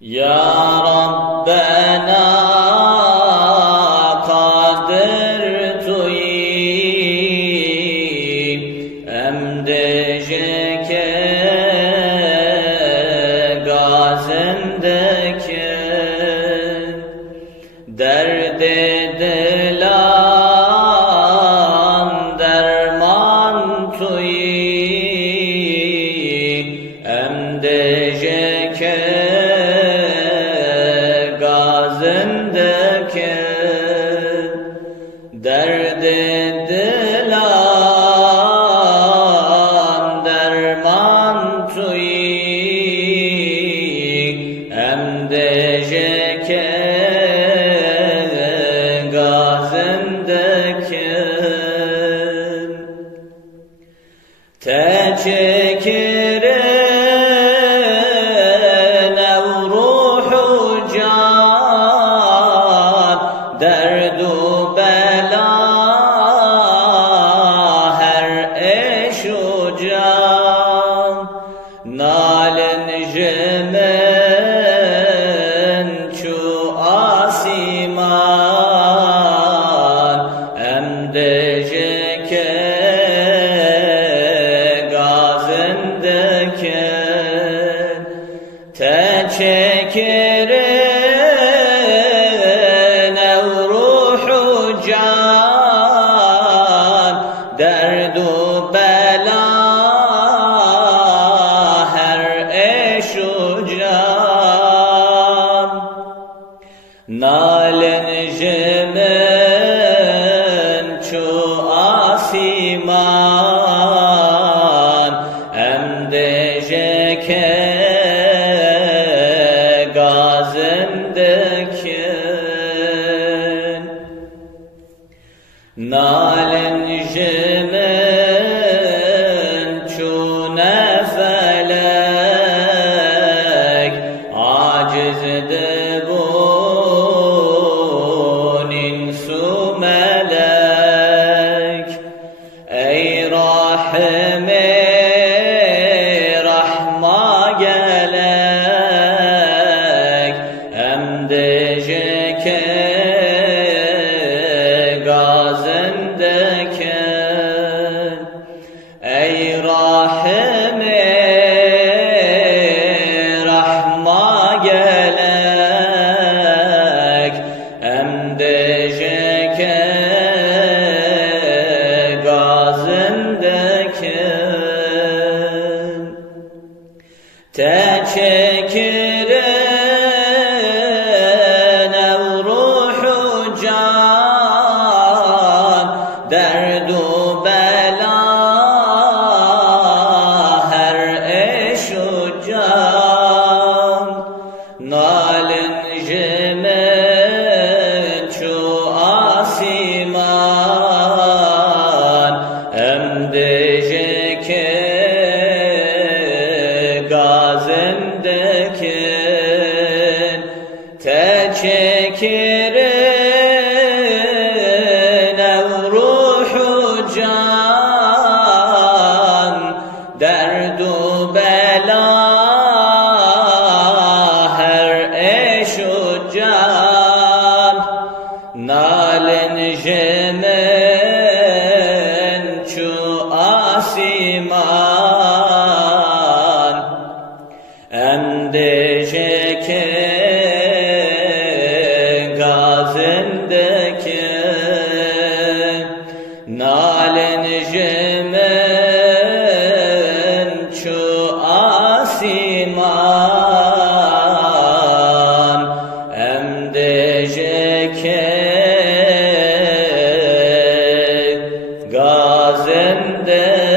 يا ربنا قدرتي أمدجك gazindeki derd dilan derman tuyi emdecek gazindeki derd dilan derman tuyi emdecek gazindeki teçekirin evruhu can derdu bela her eşu can nalin jimin çu asiman emdecek gazindeki teçekirin evruhu can derdu bela her eşu can nalin jimin çu asiman emdecek gazindeki nalin jimin çu nefelek acizdi bun insu melek ey rahimi rahma gelek emdecek gazindeki ey rahimi rahma gelek emdecek gazindeki teçekirin evruhu can derdu bela her eşu can nalin jimin çu asiman emdecek gazindeki teçekirin evruhu can derdu bela her eşu can nalin jimin çu asiman emdecek gazindeki nalin jimin çu asiman emdecek gazindeki